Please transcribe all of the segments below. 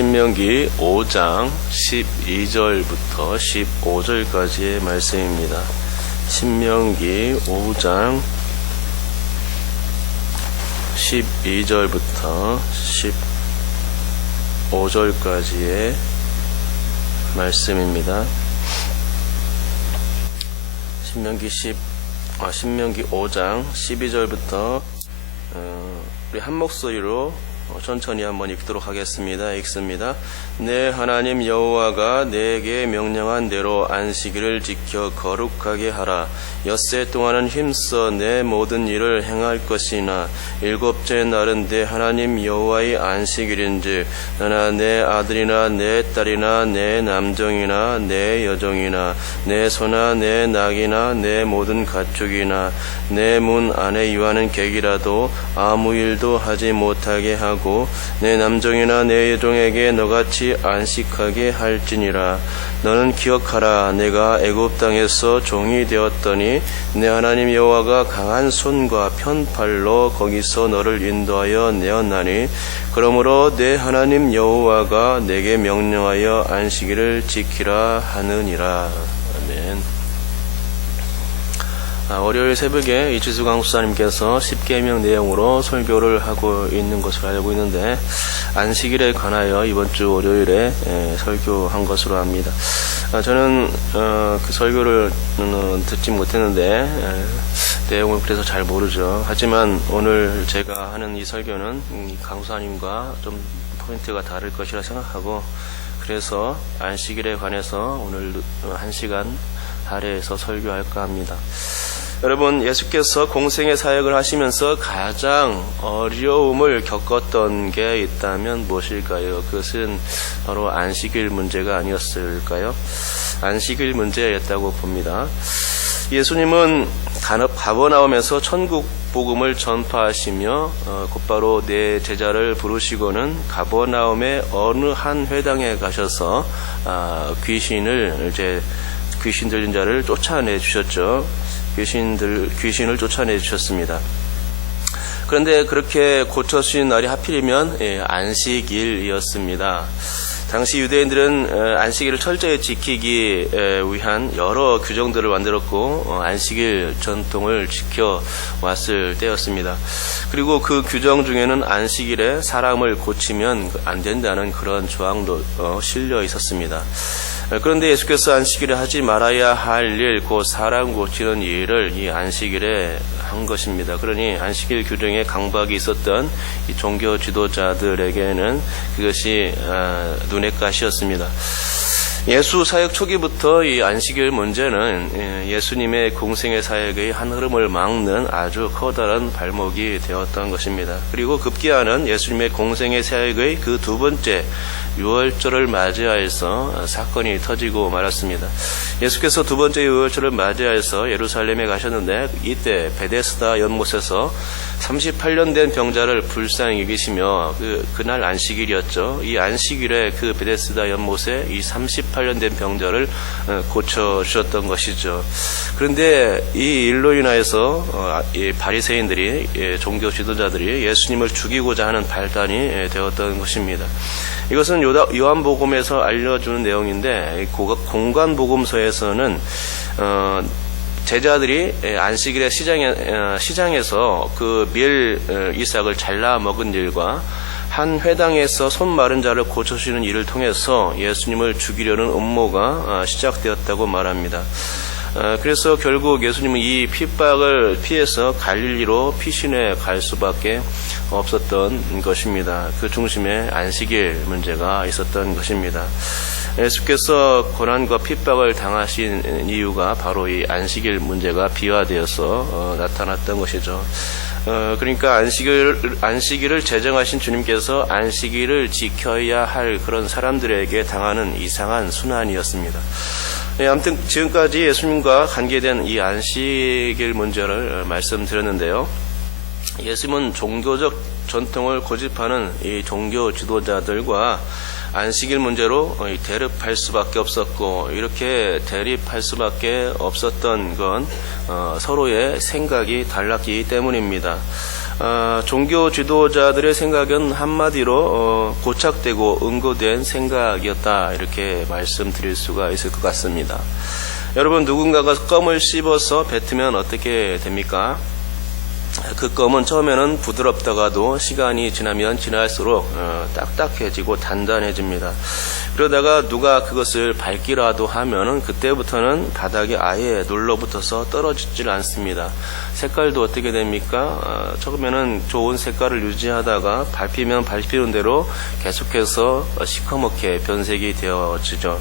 신명기 5장 12절부터 15절까지의 말씀입니다. 신명기 5장 12절부터 15절까지의 말씀입니다. 신명기 5장 12절부터 우리 한 목소리로 천천히 한번 읽도록 하겠습니다. 읽습니다. 내 하나님 여호와가 내게 명령한 대로 안식일을 지켜 거룩하게 하라. 엿새 동안은 힘써 내 모든 일을 행할 것이나 일곱째 날은 내 하나님 여호와의 안식일인즉 너나 내 아들이나 내 딸이나 내 남종이나 내 여종이나 내 소나 내 낙이나 내 모든 가축이나 내 문 안에 유하는 객이라도 아무 일도 하지 못하게 하고 내 남종이나 내 여종에게 너같이 안식하게 할지니라. 너는 기억하라. 내가 애굽 땅에서 종이 되었더니 내 하나님 여호와가 강한 손과 편팔로 거기서 너를 인도하여 내었나니 그러므로 내 하나님 여호와가 내게 명령하여 안식일을 지키라 하느니라. 아멘. 월요일 새벽에 이지수 강수사님께서 10계명 내용으로 설교를 하고 있는 것으로 알고 있는데 안식일에 관하여 이번 주 월요일에 설교한 것으로 압니다. 저는 그 설교를 듣지 못했는데 내용을 그래서 잘 모르죠. 하지만 오늘 제가 하는 이 설교는 강수사님과 좀 포인트가 다를 것이라 생각하고 그래서 안식일에 관해서 오늘 1시간 아래에서 설교할까 합니다. 여러분, 예수께서 공생의 사역을 하시면서 가장 어려움을 겪었던 게 있다면 무엇일까요? 그것은 바로 안식일 문제가 아니었을까요? 안식일 문제였다고 봅니다. 예수님은 가버나움에서 천국 복음을 전파하시며 곧바로 네 제자를 부르시고는 가버나움의 어느 한 회당에 가셔서 귀신 들린 자를 쫓아내 주셨죠. 귀신을 쫓아내 주셨습니다. 그런데 그렇게 고쳐주신 날이 하필이면 안식일이었습니다. 당시 유대인들은 안식일을 철저히 지키기 위한 여러 규정들을 만들었고 안식일 전통을 지켜왔을 때였습니다. 그리고 그 규정 중에는 안식일에 사람을 고치면 안 된다는 그런 조항도 실려 있었습니다. 그런데 예수께서 안식일에 하지 말아야 할 일, 곧 사람 고치는 일을 이 안식일에 한 것입니다. 그러니 안식일 규정에 강박이 있었던 이 종교 지도자들에게는 그것이 눈의 가시였습니다. 예수 사역 초기부터 이 안식일 문제는 예수님의 공생의 사역의 한 흐름을 막는 아주 커다란 발목이 되었던 것입니다. 그리고 급기야는 예수님의 공생의 사역의 그 두 번째 유월절을 맞이하여서 사건이 터지고 말았습니다. 예수께서 두 번째 유월절을 맞이하여서 예루살렘에 가셨는데 이때 베데스다 연못에서 38년 된 병자를 불쌍히 여기시며 그날 안식일이었죠. 이 안식일에 그 베데스다 연못에 이 38년 된 병자를 고쳐주셨던 것이죠. 그런데 이 일로 인하여서 이 바리새인들이 종교 지도자들이 예수님을 죽이고자 하는 발단이 되었던 것입니다. 이것은 요한복음에서 알려주는 내용인데 공관복음서에서는 제자들이 안식일에 시장에서 그 밀 이삭을 잘라 먹은 일과 한 회당에서 손 마른 자를 고쳐주시는 일을 통해서 예수님을 죽이려는 음모가 시작되었다고 말합니다. 그래서 결국 예수님은 이 핍박을 피해서 갈릴리로 피신해 갈 수밖에 없었던 것입니다. 그 중심에 안식일 문제가 있었던 것입니다. 예수께서 고난과 핍박을 당하신 이유가 바로 이 안식일 문제가 비화되어서 나타났던 것이죠. 그러니까 안식일을 제정하신 주님께서 안식일을 지켜야 할 그런 사람들에게 당하는 이상한 순환이었습니다. 아무튼 지금까지 예수님과 관계된 이 안식일 문제를 말씀드렸는데요. 예수님은 종교적 전통을 고집하는 이 종교 지도자들과 안식일 문제로 대립할 수밖에 없었고, 이렇게 대립할 수밖에 없었던 건 서로의 생각이 달랐기 때문입니다. 종교 지도자들의 생각은 한마디로 고착되고 응고된 생각이었다, 이렇게 말씀드릴 수가 있을 것 같습니다. 여러분, 누군가가 껌을 씹어서 뱉으면 어떻게 됩니까? 그 껌은 처음에는 부드럽다가도 시간이 지나면 지날수록 딱딱해지고 단단해집니다. 그러다가 누가 그것을 밟기라도 하면은 그때부터는 바닥에 아예 눌러붙어서 떨어지질 않습니다. 색깔도 어떻게 됩니까? 처음에는 좋은 색깔을 유지하다가 밟히면 밟히는 대로 계속해서 시커멓게 변색이 되어지죠.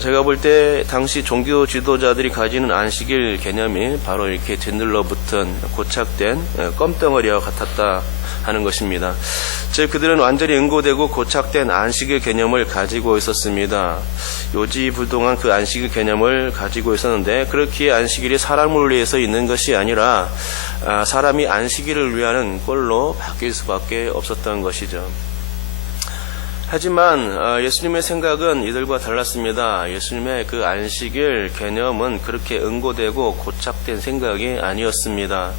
제가 볼 때 당시 종교 지도자들이 가지는 안식일 개념이 바로 이렇게 짓눌러붙은 고착된 껌덩어리와 같았다 하는 것입니다. 즉, 그들은 완전히 응고되고 고착된 안식일 개념을 가지고 있었습니다. 요지부동한 그 안식일 개념을 가지고 있었는데, 그렇기에 안식일이 사람을 위해서 있는 것이 아니라 사람이 안식일을 위하는 꼴로 바뀔 수밖에 없었던 것이죠. 하지만 예수님의 생각은 이들과 달랐습니다. 예수님의 그 안식일 개념은 그렇게 응고되고 고착된 생각이 아니었습니다.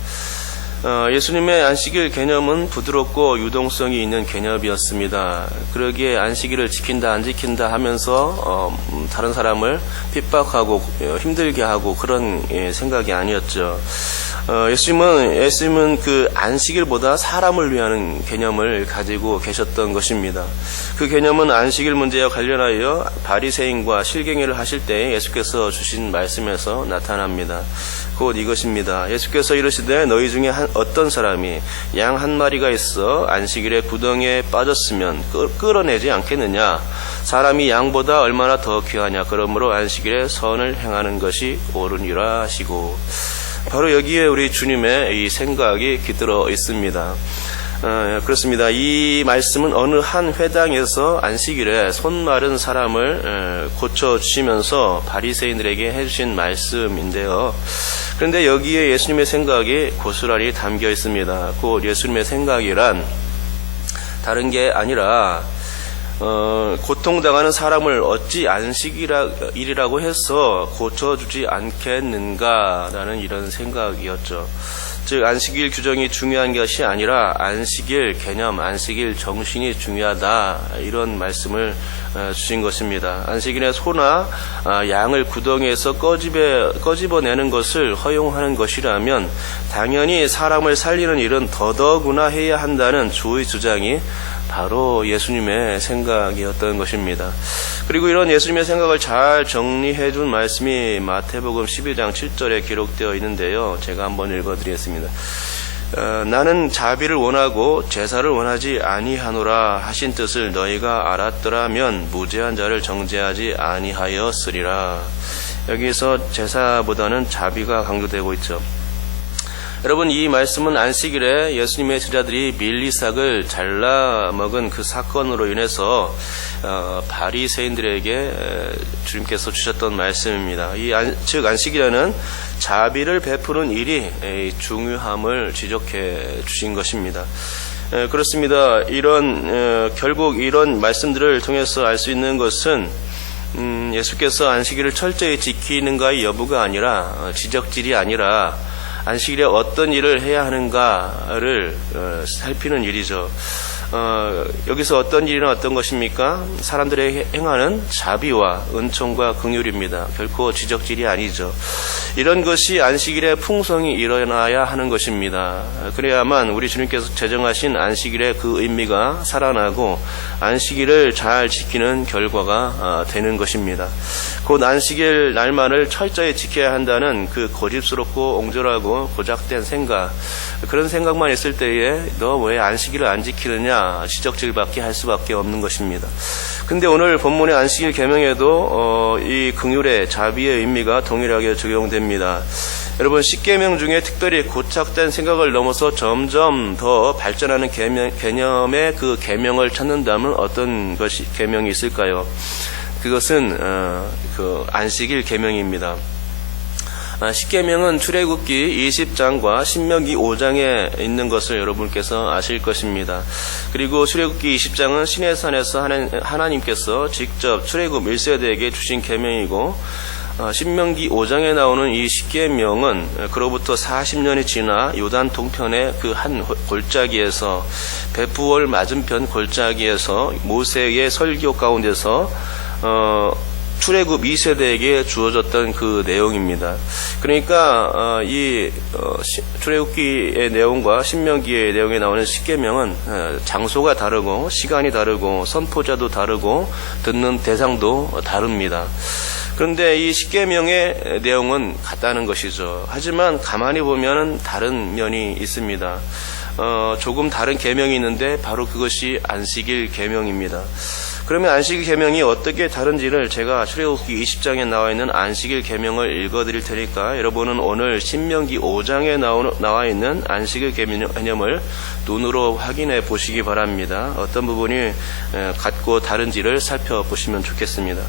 예수님의 안식일 개념은 부드럽고 유동성이 있는 개념이었습니다. 그러기에 안식일을 지킨다 안 지킨다 하면서 다른 사람을 핍박하고 힘들게 하고 그런 생각이 아니었죠. 예수님은 그 안식일보다 사람을 위하는 개념을 가지고 계셨던 것입니다. 그 개념은 안식일 문제와 관련하여 바리새인과 실갱이를 하실 때 예수께서 주신 말씀에서 나타납니다. 곧 이것입니다. 예수께서 이르시되 너희 중에 어떤 사람이 양 한 마리가 있어 안식일에 구덩이에 빠졌으면 끌어내지 않겠느냐? 사람이 양보다 얼마나 더 귀하냐? 그러므로 안식일에 선을 행하는 것이 옳으니라 하시고, 바로 여기에 우리 주님의 이 생각이 깃들어 있습니다. 그렇습니다. 이 말씀은 어느 한 회당에서 안식일에 손 마른 사람을 고쳐주시면서 바리새인들에게 해주신 말씀인데요. 그런데 여기에 예수님의 생각이 고스란히 담겨 있습니다. 곧 예수님의 생각이란 다른 게 아니라 고통당하는 사람을 어찌 안식일이라고 해서 고쳐주지 않겠는가라는 이런 생각이었죠. 즉, 안식일 규정이 중요한 것이 아니라 안식일 개념, 안식일 정신이 중요하다, 이런 말씀을 주신 것입니다. 안식일에 소나 양을 구덩이에서 꺼집어내는 것을 허용하는 것이라면 당연히 사람을 살리는 일은 더더구나 해야 한다는 주의 주장이 바로 예수님의 생각이었던 것입니다. 그리고 이런 예수님의 생각을 잘 정리해 준 말씀이 마태복음 12장 7절에 기록되어 있는데요. 제가 한번 읽어드리겠습니다. 나는 자비를 원하고 제사를 원하지 아니하노라 하신 뜻을 너희가 알았더라면 무죄한 자를 정죄하지 아니하였으리라. 여기서 제사보다는 자비가 강조되고 있죠. 여러분, 이 말씀은 안식일에 예수님의 제자들이 밀리삭을 잘라 먹은 그 사건으로 인해서 바리새인들에게 주님께서 주셨던 말씀입니다. 즉 안식일에는 자비를 베푸는 일이 중요함을 지적해 주신 것입니다. 그렇습니다. 결국 이런 말씀들을 통해서 알 수 있는 것은 예수께서 안식일을 철저히 지키는가의 여부가 아니라 지적질이 아니라 안식일에 어떤 일을 해야 하는가를 살피는 일이죠. 여기서 어떤 일이나 어떤 것입니까? 사람들의 행하는 자비와 은총과 긍휼입니다. 결코 지적질이 아니죠. 이런 것이 안식일의 풍성이 일어나야 하는 것입니다. 그래야만 우리 주님께서 제정하신 안식일의 그 의미가 살아나고 안식일을 잘 지키는 결과가 되는 것입니다. 곧 안식일 날만을 철저히 지켜야 한다는 그 고집스럽고 옹졸하고 고작된 생각, 그런 생각만 있을 때에 너 왜 안식일을 안 지키느냐 지적질밖에 할 수밖에 없는 것입니다. 근데 오늘 본문의 안식일 계명에도 이 긍휼의 자비의 의미가 동일하게 적용됩니다. 여러분, 10계명 중에 특별히 고착된 생각을 넘어서 점점 더 발전하는 개념의 그 계명을 찾는다면 어떤 것이 계명이 있을까요? 그것은 그 안식일 계명입니다. 10계명은 출애굽기 20장과 신명기 5장에 있는 것을 여러분께서 아실 것입니다. 그리고 출애굽기 20장은 시내산에서 하나님께서 직접 출애굽 1세대에게 주신 계명이고 신명기 5장에 나오는 이 십계명은 그로부터 40년이 지나 요단 동편의 그 한 골짜기에서 베푸월 맞은편 골짜기에서 모세의 설교 가운데서 출애굽 2세대에게 주어졌던 그 내용입니다. 그러니까 이 출애굽기의 내용과 신명기의 내용에 나오는 십계명은 장소가 다르고 시간이 다르고 선포자도 다르고 듣는 대상도 다릅니다. 그런데 이 십계명의 내용은 같다는 것이죠. 하지만 가만히 보면 다른 면이 있습니다. 조금 다른 계명이 있는데 바로 그것이 안식일 계명입니다. 그러면 안식일 계명이 어떻게 다른지를 제가 출애굽기 20장에 나와 있는 안식일 계명을 읽어드릴 테니까 여러분은 오늘 신명기 5장에 나와 있는 안식일 개념을 눈으로 확인해 보시기 바랍니다. 어떤 부분이 같고 다른지를 살펴보시면 좋겠습니다.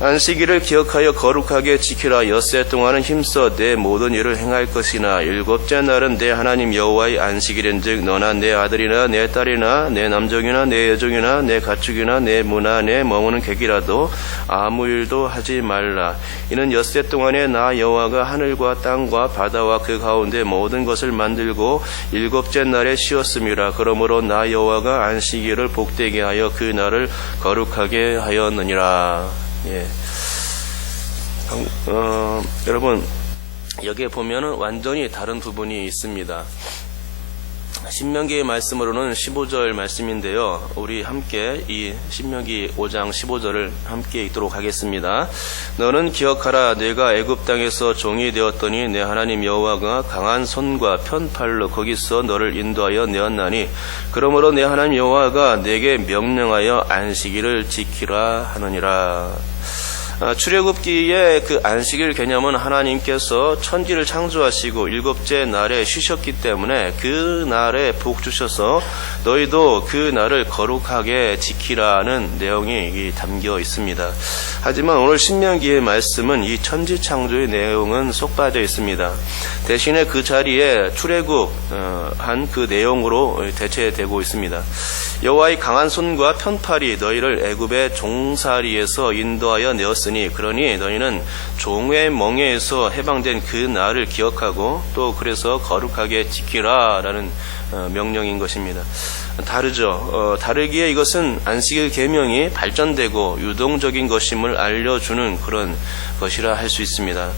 안식일을 기억하여 거룩하게 지키라. 엿새 동안은 힘써 내 모든 일을 행할 것이나 일곱째 날은 내 하나님 여호와의 안식일인즉 너나 내 아들이나 내 딸이나 내 남종이나 내 여종이나 내 가축이나 내 문화 내 머무는 객이라도 아무 일도 하지 말라. 이는 엿새 동안에 나 여호와가 하늘과 땅과 바다와 그 가운데 모든 것을 만들고 일곱째 날에 쉬었음이라. 그러므로 나 여호와가 안식일을 복되게 하여 그 날을 거룩하게 하였느니라. 예. 여러분, 여기에 보면은 완전히 다른 부분이 있습니다. 신명기의 말씀으로는 15절 말씀인데요. 우리 함께 이 신명기 5장 15절을 함께 읽도록 하겠습니다. 너는 기억하라. 내가 애굽 땅에서 종이 되었더니 내 하나님 여호와가 강한 손과 편팔로 거기서 너를 인도하여 내었나니 그러므로 내 하나님 여호와가 내게 명령하여 안식일을 지키라 하느니라. 출애굽기의 그 안식일 개념은 하나님께서 천지를 창조하시고 일곱째 날에 쉬셨기 때문에 그 날에 복 주셔서 너희도 그 날을 거룩하게 지키라는 내용이 담겨 있습니다. 하지만 오늘 신명기의 말씀은 이 천지 창조의 내용은 쏙 빠져 있습니다. 대신에 그 자리에 출애굽한 그 내용으로 대체되고 있습니다. 여호와의 강한 손과 편팔이 너희를 애굽의 종살이에서 인도하여 내었으니 그러니 너희는 종의 멍에에서 해방된 그 날을 기억하고 또 그래서 거룩하게 지키라라는 명령인 것입니다. 다르죠. 다르기에 이것은 안식일 계명이 발전되고 유동적인 것임을 알려주는 그런 것이라 할 수 있습니다.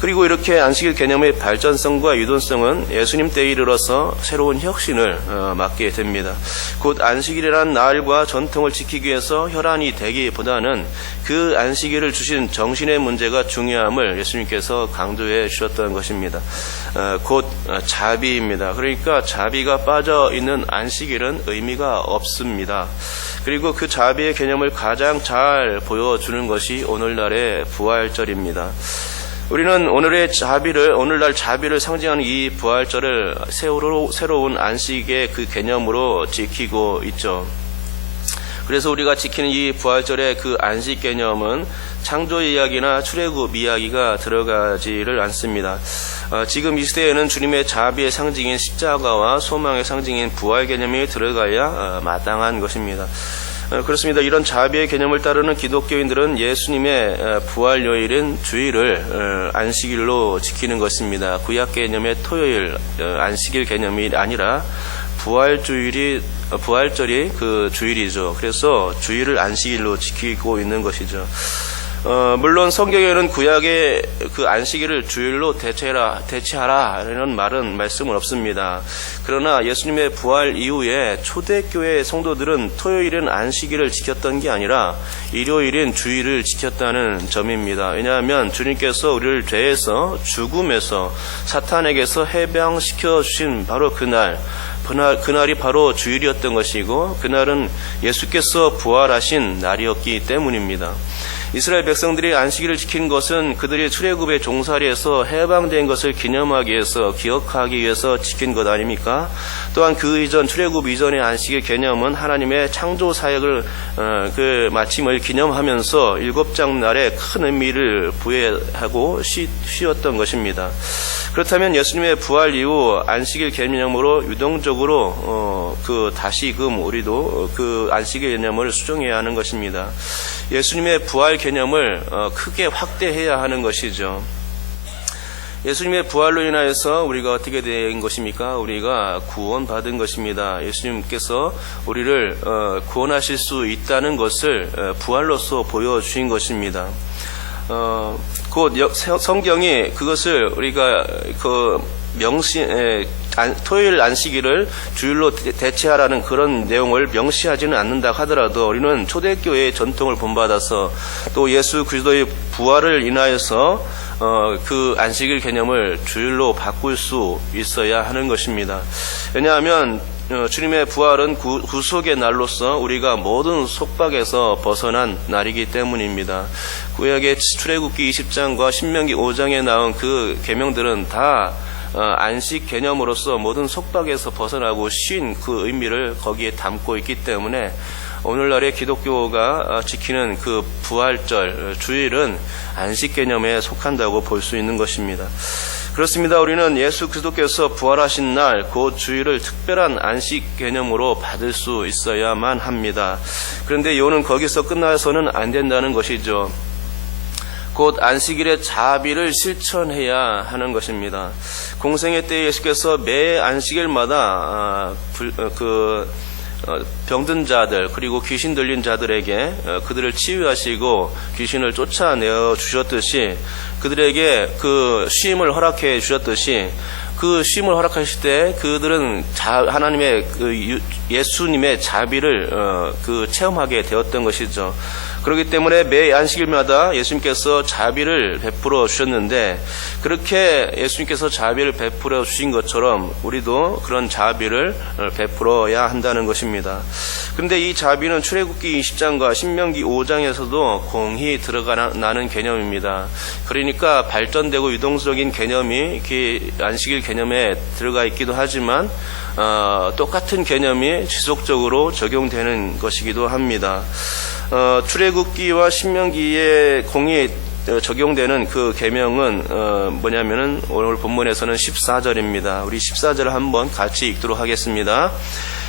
그리고 이렇게 안식일 개념의 발전성과 유동성은 예수님 때에 이르러서 새로운 혁신을 맞게 됩니다. 곧 안식일이라는 날과 전통을 지키기 위해서 혈안이 되기보다는 그 안식일을 주신 정신의 문제가 중요함을 예수님께서 강조해 주셨던 것입니다. 곧 자비입니다. 그러니까 자비가 빠져 있는 안식일은 의미가 없습니다. 그리고 그 자비의 개념을 가장 잘 보여주는 것이 오늘날의 부활절입니다. 우리는 오늘날 자비를 상징하는 이 부활절을 새로운 안식의 그 개념으로 지키고 있죠. 그래서 우리가 지키는 이 부활절의 그 안식 개념은 창조 이야기나 출애굽 이야기가 들어가지를 않습니다. 지금 이 시대에는 주님의 자비의 상징인 십자가와 소망의 상징인 부활 개념이 들어가야 마땅한 것입니다. 그렇습니다. 이런 자비의 개념을 따르는 기독교인들은 예수님의 부활 요일인 주일을 안식일로 지키는 것입니다. 구약 개념의 토요일 안식일 개념이 아니라 부활절이 그 주일이죠. 그래서 주일을 안식일로 지키고 있는 것이죠. 물론 성경에는 구약의 그 안식일을 주일로 대체하라라는 말씀은 없습니다. 그러나 예수님의 부활 이후에 초대교회 성도들은 토요일은 안식일을 지켰던 게 아니라 일요일인 주일을 지켰다는 점입니다. 왜냐하면 주님께서 우리를 죄에서 죽음에서 사탄에게서 해방시켜 주신 바로 그날이 바로 주일이었던 것이고 그날은 예수께서 부활하신 날이었기 때문입니다. 이스라엘 백성들이 안식일을 지킨 것은 그들이 출애굽의 종살이에서 해방된 것을 기념하기 위해서 기억하기 위해서 지킨 것 아닙니까? 또한 그 이전 출애굽 이전의 안식일 개념은 하나님의 창조 사역을 그 마침을 기념하면서 7장 날에 큰 의미를 부여하고 쉬었던 것입니다. 그렇다면 예수님의 부활 이후 안식일 개념으로 유동적으로 다시금 우리도 그 안식일 개념을 수정해야 하는 것입니다. 예수님의 부활 개념을 크게 확대해야 하는 것이죠. 예수님의 부활로 인하여서 우리가 어떻게 된 것입니까? 우리가 구원받은 것입니다. 예수님께서 우리를 구원하실 수 있다는 것을 부활로서 보여주신 것입니다. 곧 성경이 그것을 우리가 토요일 안식일을 주일로 대체하라는 그런 내용을 명시하지는 않는다 하더라도 우리는 초대교회의 전통을 본받아서 또 예수 그리스도의 부활을 인하여서 그 안식일 개념을 주일로 바꿀 수 있어야 하는 것입니다. 왜냐하면 주님의 부활은 구속의 날로서 우리가 모든 속박에서 벗어난 날이기 때문입니다. 구약의 출애굽기 20장과 신명기 5장에 나온 그 계명들은 다 안식 개념으로서 모든 속박에서 벗어나고 쉰 그 의미를 거기에 담고 있기 때문에 오늘날의 기독교가 지키는 그 부활절 주일은 안식 개념에 속한다고 볼 수 있는 것입니다. 그렇습니다. 우리는 예수 그리스도께서 부활하신 날 그 주일을 특별한 안식 개념으로 받을 수 있어야만 합니다. 그런데 이거는 거기서 끝나서는 안 된다는 것이죠. 곧 안식일의 자비를 실천해야 하는 것입니다. 공생애 때 예수께서 매 안식일마다 병든 자들 그리고 귀신 들린 자들에게 그들을 치유하시고 귀신을 쫓아내어 주셨듯이 그들에게 그 쉼을 허락해 주셨듯이 그 쉼을 허락하실 때 그들은 하나님의 예수님의 자비를 체험하게 되었던 것이죠. 그렇기 때문에 매 안식일마다 예수님께서 자비를 베풀어 주셨는데 그렇게 예수님께서 자비를 베풀어 주신 것처럼 우리도 그런 자비를 베풀어야 한다는 것입니다. 그런데 이 자비는 출애굽기 20장과 신명기 5장에서도 공히 드러나는 개념입니다. 그러니까 발전되고 유동적인 개념이 안식일 개념에 들어가 있기도 하지만 똑같은 개념이 지속적으로 적용되는 것이기도 합니다. 출애굽기와 신명기에 공히 적용되는 그 계명은 뭐냐면은 오늘 본문에서는 14절입니다. 우리 14절을 한번 같이 읽도록 하겠습니다.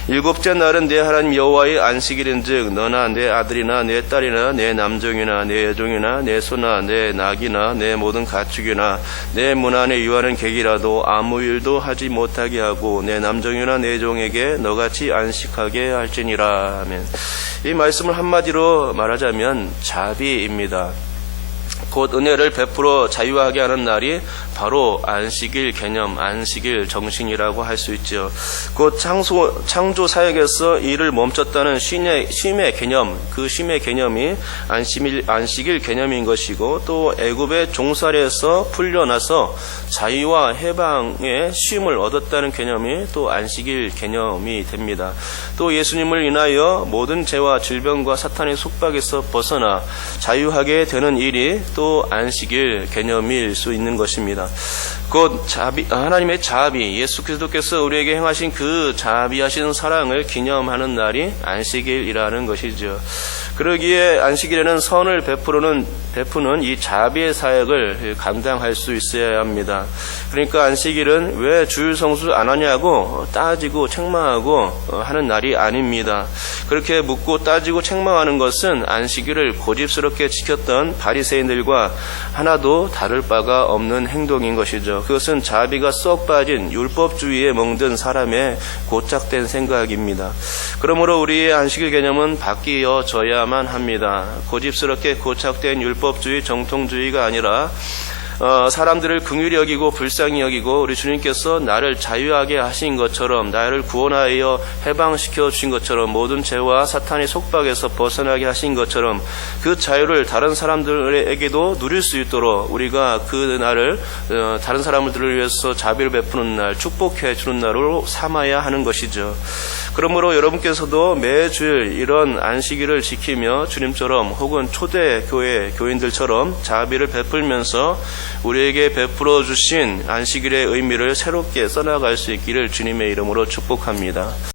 일곱째 날은 내 하나님 여호와의 안식일인즉 너나 내 아들이나 내 딸이나 내 남종이나 내 여종이나 내 소나 내 낙이나 내 모든 가축이나 내 문 안에 유하는 객이라도 아무 일도 하지 못하게 하고 내 남종이나 내 종에게 너같이 안식하게 할지니라. 아멘. 이 말씀을 한마디로 말하자면 자비입니다. 곧 은혜를 베풀어 자유하게 하는 날이 바로 안식일 개념, 안식일 정신이라고 할 수 있죠. 곧 창조 사역에서 일을 멈췄다는 쉼의 개념, 그 쉼의 개념이 안식일 개념인 것이고 또 애굽의 종살이에서 풀려나서 자유와 해방의 쉼을 얻었다는 개념이 또 안식일 개념이 됩니다. 또 예수님을 인하여 모든 죄와 질병과 사탄의 속박에서 벗어나 자유하게 되는 일이 또 안식일 개념일 수 있는 것입니다. 곧 하나님의 자비, 예수 그리스도께서 우리에게 행하신 그 자비하신 사랑을 기념하는 날이 안식일이라는 것이죠. 그러기에 안식일에는 선을 베푸는 이 자비의 사역을 감당할 수 있어야 합니다. 그러니까 안식일은 왜 주일 성수 안 하냐고 따지고 책망하고 하는 날이 아닙니다. 그렇게 묻고 따지고 책망하는 것은 안식일을 고집스럽게 지켰던 바리새인들과 하나도 다를 바가 없는 행동인 것이죠. 그것은 자비가 쏙 빠진 율법주의에 멍든 사람의 고착된 생각입니다. 그러므로 우리의 안식일 개념은 바뀌어져야만 합니다. 고집스럽게 고착된 율법주의, 정통주의가 아니라 사람들을 긍휼히 여기고 불쌍히 여기고 우리 주님께서 나를 자유하게 하신 것처럼 나를 구원하여 해방시켜 주신 것처럼 모든 죄와 사탄의 속박에서 벗어나게 하신 것처럼 그 자유를 다른 사람들에게도 누릴 수 있도록 우리가 그 날을 다른 사람들을 위해서 자비를 베푸는 날, 축복해 주는 날로 삼아야 하는 것이죠. 그러므로 여러분께서도 매주일 이런 안식일을 지키며 주님처럼 혹은 초대 교회 교인들처럼 자비를 베풀면서 우리에게 베풀어 주신 안식일의 의미를 새롭게 써나갈 수 있기를 주님의 이름으로 축복합니다.